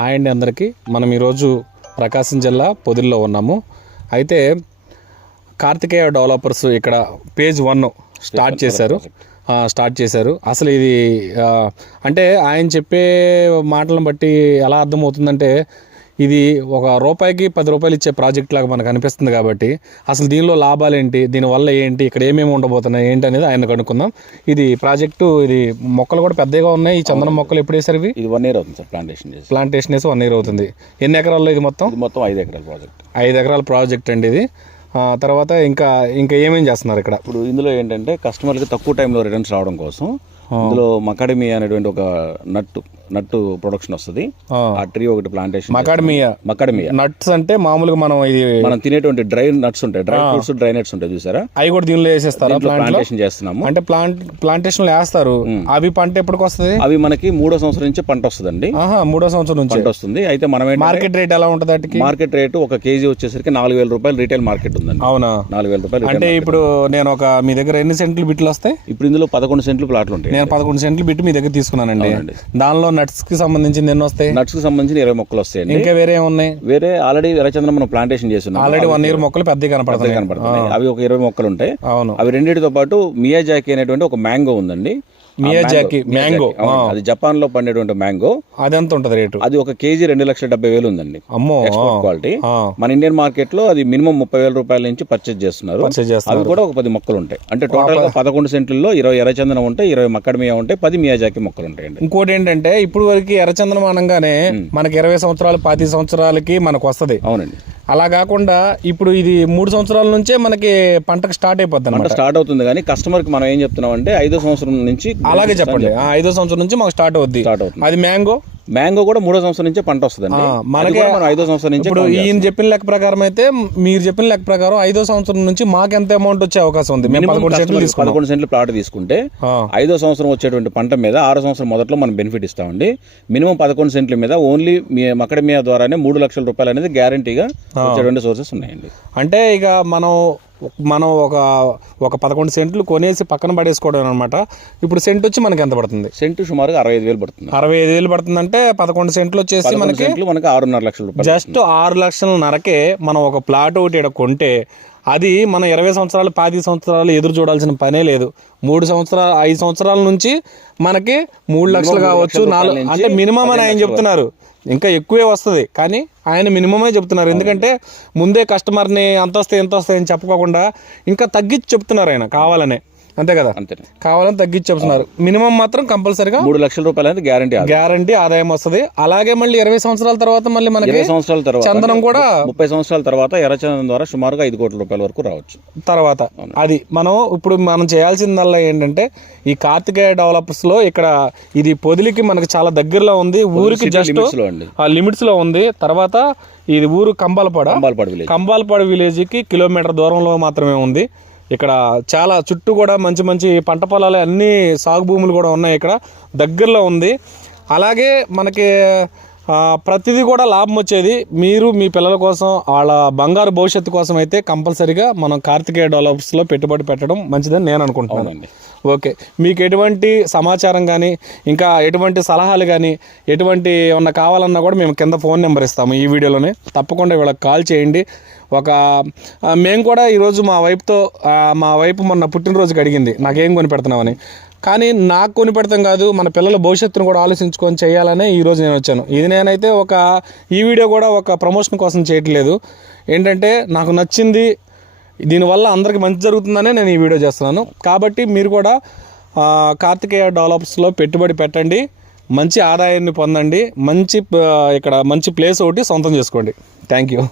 Hi అండి అందరికీ. మనం ఈరోజు ప్రకాశం జిల్లా పొదిల్లో ఉన్నాము. అయితే కార్తికేయ డెవలపర్స్ ఇక్కడ పేజ్ వన్ స్టార్ట్ చేశారు. స్టార్ట్ చేశారు. అసలు ఇది అంటే ఆయన చెప్పే మాటలను బట్టి ఎలా అర్థమవుతుందంటే ఇది ఒక రూపాయికి పది రూపాయలు ఇచ్చే ప్రాజెక్ట్ లాగా మనకు అనిపిస్తుంది కాబట్టి అసలు దీనిలో లాభాలు ఏంటి? దీనివల్ల ఏంటి? ఇక్కడ ఏమేమి ఉండబోతున్నాయి? ఏంటి అనేది ఆయన కనుక్కుందాం. ఇది ప్రాజెక్టు ఇది మొక్కలు కూడా పెద్దగా ఉన్నాయి. ఈ చందనం మొక్కలు ఎప్పుడు వేసారు ఇవి? ఇది వన్ ఇయర్ అవుతుంది సార్ ప్లాంటేషన్ చేసి. ప్లాంటేషన్ వేసి వన్ ఇయర్ అవుతుంది. ఎన్ని ఎకరాల్లో ఇది మొత్తం? మొత్తం ఐదు ఎకరాల ప్రాజెక్ట్. ఐదు ఎకరాల ప్రాజెక్ట్ అండి ఇది. ఆ, తర్వాత ఇంకా ఇంకా ఏమేం చేస్తున్నారు ఇక్కడ? ఇప్పుడు ఇందులో ఏంటంటే కస్టమర్కి తక్కువ టైంలో రిటర్న్స్ రావడం కోసం ఇందులో మకాడమీ అనేటువంటి ఒక నట్టు నట్టు ప్రొడక్షన్ వస్తుంది. ఆ. ట్రీ ఒకటి ప్లాంటేషన్ మకాడమియా. మకాడమియా. నట్స్ అంటే మామూలుగా మనం ఇది మనం తినేటువంటి డ్రై నట్స్ ఉంటాయి. డ్రై ఫ్రూట్స్ డ్రై నట్స్ ఉంటాయి చూసారా? అవి కూడా దీనిలో వేసేస్తారా. లో? ప్లాంటేషన్ చేస్తున్నాము. అంటే ప్లాంట్ ప్లాంటేషన్ వేస్తారు. అవి పంట ఎప్పటికి వస్తుంది? అవి మనకి మూడో సంవత్సరం నుంచి పంట వస్తుందండి. మూడో సంవత్సరం నుంచి. పంట వస్తుంది. అయితే మనం మార్కెట్ రేట్ ఎలా ఉంటుంది వాటికి? మార్కెట్ రేటు ఒక కేజీ వచ్చేసరికి నాలుగు వేల రూపాయలు రీటైల్ మార్కెట్ ఉందండి. అవునా? నాలుగు వేల రూపాయలు అంటే ఇప్పుడు నేను ఒక మీ దగ్గర ఎన్ని సెంట్లు బిట్లు వస్తాయి? ఇప్పుడు ఇందులో పదకొండు సెంట్లు ప్లాట్లు ఉంటాయి. నేను పదకొండు సెంట్లు బిట్ మీ దగ్గర తీసుకున్నానండి. దానిలో నట్స్కి సంబంధించి ఎన్ని వస్తాయి? నట్స్కి సంబంధించిన ఇరవై మొక్కలు వస్తాయండి. ఇంకా వేరే ఉన్నాయి వేరే ఆల్రెడీ ఎర్రచంద్రం మనం ప్లాంటేషన్ చేస్తున్నాం. ఆల్రెడీ వన్ ఇయర్ మొక్కలు పెద్దగా కనపడుతున్నాయి. కనపడుతున్నాయి. అవి ఒక ఇరవై మొక్కలు ఉంటాయి. అవును. అవి రెండింటితో పాటు మియాజాకి అనేటువంటి ఒక మ్యాంగో ఉందండి. మియాజాకి. అవును, అది జపాన్లో పండేటువంటి మ్యాంగో. అదెంత ఉంటుంది రేటు? అది ఒక కేజీ రెండు లక్షల డెబ్బై వేలు ఉందండి. అమ్మో క్వాలిటీ. మన ఇండియన్ మార్కెట్లో అది మినిమం ముప్పై వేల రూపాయల నుంచి పర్చేజ్ చేస్తున్నారు. అవి కూడా ఒక పది మొక్కలు ఉంటాయి. అంటే టోటల్గా పదకొండు సెంట్లలో ఇరవై ఎర్రచందనం ఉంటాయి ఇరవై మక్కడమియా ఉంటాయి పది మియాజాకి మొక్కలు ఉంటాయండి. ఇంకోటి ఏంటంటే ఇప్పుడు వరకు ఎర్రచందనం అనగానే మనకి ఇరవై సంవత్సరాలు పది సంవత్సరాలకి మనకు వస్తది. అవునండి. అలా కాకుండా ఇప్పుడు ఇది మూడు సంవత్సరాల నుంచే మనకి పంటకు స్టార్ట్ అయిపోద్ది పంట స్టార్ట్ అవుతుంది కానీ కస్టమర్కి మనం ఏం చెప్తున్నాం అంటే ఐదో సంవత్సరం నుంచి అలాగే చెప్పండి. ఆ, ఐదో సంవత్సరం నుంచి మాకు స్టార్ట్ అవుద్ది. స్టార్ట్ అవుతుంది. అది మ్యాంగో మ్యాంగో కూడా మూడో సంవత్సరం నుంచే పంట వస్తుందండి. మనకే మనం ఐదో సంవత్సరం నుంచి ఇప్పుడు ఈయన చెప్పిన లెక్క ప్రకారం అయితే మీరు చెప్పిన లెక్క ప్రకారం ఐదో సంవత్సరం నుంచి మాకు ఎంత అమౌంట్ వచ్చే అవకాశం ఉంది? మేము పదకొండు సెంట్లు ప్లాట్ తీసుకుంటే ఐదో సంవత్సరం వచ్చేటువంటి పంట మీద ఆరో సంవత్సరం మొదట్లో మనం బెనిఫిట్ ఇస్తామండి. మినిమం పదకొండు సెంట్ల మీద ఓన్లీ మీ మకడమియా ద్వారానే మూడు లక్షల రూపాయలు అనేది గ్యారంటీగా వచ్చేటువంటి సోర్సెస్ ఉన్నాయండి. అంటే ఇక మనం మనం ఒక ఒక పదకొండు సెంట్లు కొనేసి పక్కన పడేసుకోవడం అనమాట ఇప్పుడు సెంట్ వచ్చి మనకి ఎంత పడుతుంది? సెంటు సుమారుగా అరవై ఐదు వేలు పడుతుంది. అరవై ఐదు వేలు పడుతుందంటే పదకొండు సెంట్లు వచ్చేసి మనకి సెంట్లు మనకి ఆరున్నర లక్షల జస్ట్ ఆరు లక్షల నరకే మనం ఒక ప్లాట్ ఒకటి ఈడ కొంటే అది మనం ఇరవై సంవత్సరాలు పాతి సంవత్సరాలు ఎదురు చూడాల్సిన పనే లేదు. మూడు సంవత్సరాలు ఐదు సంవత్సరాల నుంచి మనకి మూడు లక్షలు కావచ్చు నాలుగు అంటే మినిమం అని ఆయన చెప్తున్నారు. ఇంకా ఎక్కువే వస్తుంది. కానీ ఆయన మినిమమే చెప్తున్నారు. ఎందుకంటే ముందే కస్టమర్ని అంత వస్తాయి ఎంత వస్తాయి అని చెప్పుకోకుండా ఇంకా తగ్గించి చెప్తున్నారు ఆయన కావాలనే. అంతే కదా? అంతే కావాలని తగ్గించి చెప్తున్నారు మినిమం మాత్రం కంపల్సరీగా మూడు లక్షల రూపాయలు అనేది గ్యారంటీ గ్యారంటీ ఆదాయం వస్తుంది. అలాగే మళ్ళీ ఇరవై సంవత్సరాల తర్వాత మళ్ళీ మనకి సంవత్సరాల తర్వాత చందనం కూడా ముప్పై సంవత్సరాల తర్వాత ఎర్రచందనం ద్వారా సుమారుగా ఐదు కోట్ల రూపాయల వరకు రావచ్చు. తర్వాత. అది మనం ఇప్పుడు మనం చేయాల్సిందల్లా ఏంటంటే ఈ కార్తికేయ డెవలపర్స్లో ఇక్కడ ఇది పొదిలికి మనకి చాలా దగ్గరలో ఉంది. ఊరికి జస్ట్ ఆ లిమిట్స్లో ఉంది. తర్వాత ఇది ఊరు కంబాలపాడ. అంబాల్పాడు విలేజ్ కంబాలపాడు విలేజ్కి కిలోమీటర్ దూరంలో మాత్రమే ఉంది. ఇక్కడ చాలా చుట్టూ కూడా మంచి మంచి పంట పొలాలు అన్ని సాగు భూములు కూడా ఉన్నాయి ఇక్కడ. దగ్గరలో ఉంది. అలాగే మనకి ప్రతిదీ కూడా లాభం వచ్చేది. మీరు మీ పిల్లల కోసం వాళ్ళ బంగారు భవిష్యత్తు కోసం అయితే కంపల్సరీగా మనం కార్తికేయ డెవలప్స్లో పెట్టుబడి పెట్టడం మంచిదని నేను అనుకుంటున్నాను. అవునండి. ఓకే. మీకు ఎటువంటి సమాచారం కానీ ఇంకా ఎటువంటి సలహాలు కానీ ఎటువంటి ఏమన్నా కావాలన్నా కూడా మేము కింద ఫోన్ నెంబర్ ఇస్తాము ఈ వీడియోలోనే. తప్పకుండా వీళ్ళకి కాల్ చేయండి. ఒక మేము కూడా ఈరోజు మా వైపుతో మా వైపు మొన్న పుట్టినరోజుకి అడిగింది నాకేం కొని పెడుతున్నామని కానీ నాకు కొని పెడతాం కాదు మన పిల్లల భవిష్యత్తును కూడా ఆలోచించుకొని చేయాలనే ఈరోజు నేను వచ్చాను. ఇది నేనైతే ఒక ఈ వీడియో కూడా ఒక ప్రమోషన్ కోసం చేయట్లేదు. ఏంటంటే నాకు నచ్చింది దీనివల్ల అందరికీ మంచి జరుగుతుందనే నేను ఈ వీడియో చేస్తున్నాను. కాబట్టి మీరు కూడా కార్తికేయ డెవలప్స్లో పెట్టుబడి పెట్టండి మంచి ఆదాయాన్ని పొందండి మంచి ఇక్కడ మంచి ప్లేస్ ఒకటి సొంతం చేసుకోండి. Thank you.